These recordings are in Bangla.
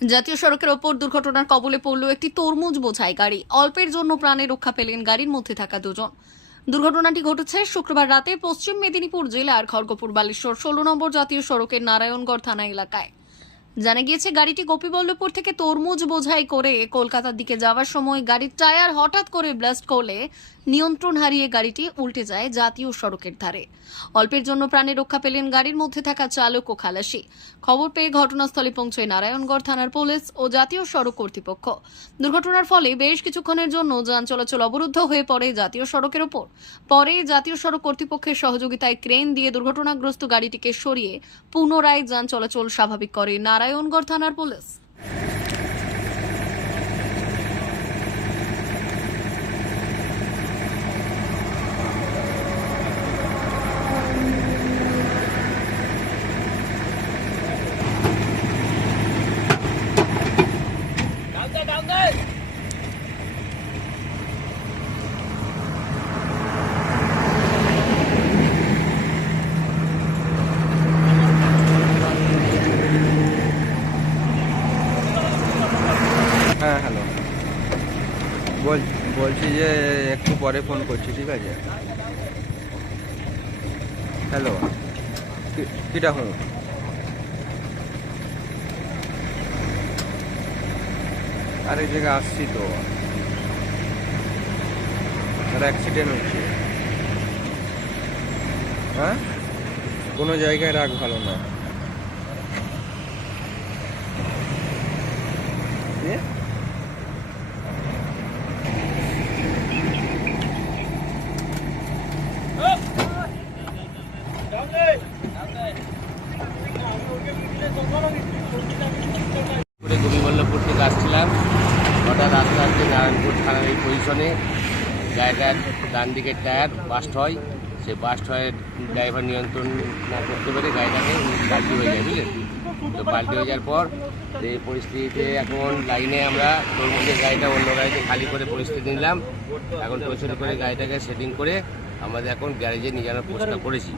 জাতীয় সড়কের ওপর দুর্ঘটনার কবলে পড়ল একটি তরমুজ বোঝাই গাড়ি। অল্পের জন্য প্রাণে রক্ষা পেলেন গাড়ির মধ্যে থাকা দুজন। দুর্ঘটনাটি ঘটেছে শুক্রবার রাতে পশ্চিম মেদিনীপুর জেলার খড়গপুর বালেশ্বর, ষোলো নম্বর জাতীয় সড়কের নারায়ণগড় থানা এলাকায়। জানা গিয়েছে, গাড়িটি গোপীবল্লভপুর থেকে তরমুজ বোঝাই করে কলকাতার দিকে যাওয়ার সময় গাড়ির টায়ার হঠাৎ করে ব্লাস্ট করলে নিয়ন্ত্রণ হারিয়ে গাড়িটি উল্টে যায় জাতীয় সড়কের ধারে। অল্পের জন্য প্রাণে রক্ষা পেলেন গাড়ির মধ্যে থাকা চালক ও খালাসি। খবর পেয়ে ঘটনাস্থলে পৌঁছয় নারায়ণগড় থানার পুলিশ ও জাতীয় সড়ক কর্তৃপক্ষ। দুর্ঘটনার ফলে বেশ কিছুক্ষণের জন্য যান চলাচল অবরুদ্ধ হয়ে পড়ে জাতীয় সড়কের ওপর। পরে জাতীয় সড়ক কর্তৃপক্ষের সহযোগিতায় ক্রেন দিয়ে দুর্ঘটনাগ্রস্ত গাড়িটিকে সরিয়ে পুনরায় যান চলাচল স্বাভাবিক করে নারায়ণগড় থানার পুলিশ। হ্যাঁ হ্যালো বল বলছি যে একটু পরে ফোন করছি, ঠিক আছে? হ্যালো কিটা হুম আরেক জায়গায় আসছি তো। অ্যাক্সিডেন্ট হচ্ছে। হ্যাঁ? কোনো জায়গায় রাখ ভালো না। গোপীবল্লভপুর থেকে আসছিলাম। হঠাৎ আস্তে আস্তে নারায়ণপুর থানার এই পজিশনে গাড়িটার ডান দিকের টায়ার বাস্ট হয়। সে বাস্ট হয়ে ড্রাইভার নিয়ন্ত্রণ না করতে পেরে গাড়িটাকে পাল্টি হয়ে যায়, বুঝলেন? তো পাল্টি হয়ে যাওয়ার পর এই পরিস্থিতিতে এখন লাইনে আমরা তরমুজের গাড়িটা অন্য গাড়িতে খালি করে পরিস্থিতি নিলাম। এখন পরিস্থিতি করে গাড়িটাকে সেটিং করে আমাদের এখন গ্যারেজে নিয়ে যাওয়ার প্রস্তাব করেছি।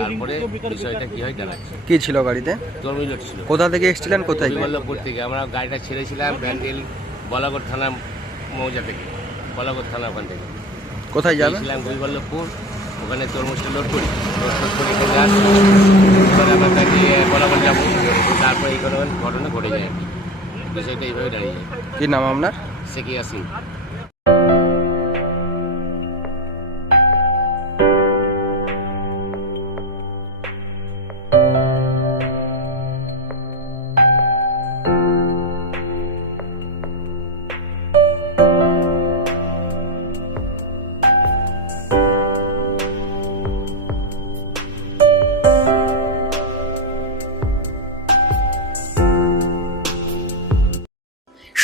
তারপরে বিষয়টা কী হয় জানাচ্ছি কি ছিল গাড়িতে? তরমুজ ছিল। কোথা থেকে এসেছিলেন কোথায়? গিয়ে? থেকে। আমরা গাড়িটা ছেড়েছিলাম ব্যান্ডেল বলাগড় থানা মৌজা থেকে। বলাগড় থানা ওখান থেকে। কোথায় যাবেন ছিলাম গোবিন্দপুর ওখানে তরমুজটা লোড করি। লোড করে এখানে আমরা গিয়ে বলাগড় যাব। তারপরে এই ঘটনা ঘটে যায়। বিষয়টা এইভাবে দাঁড়িয়ে যায়। কি নাম আপনার? সেকিয়া সিং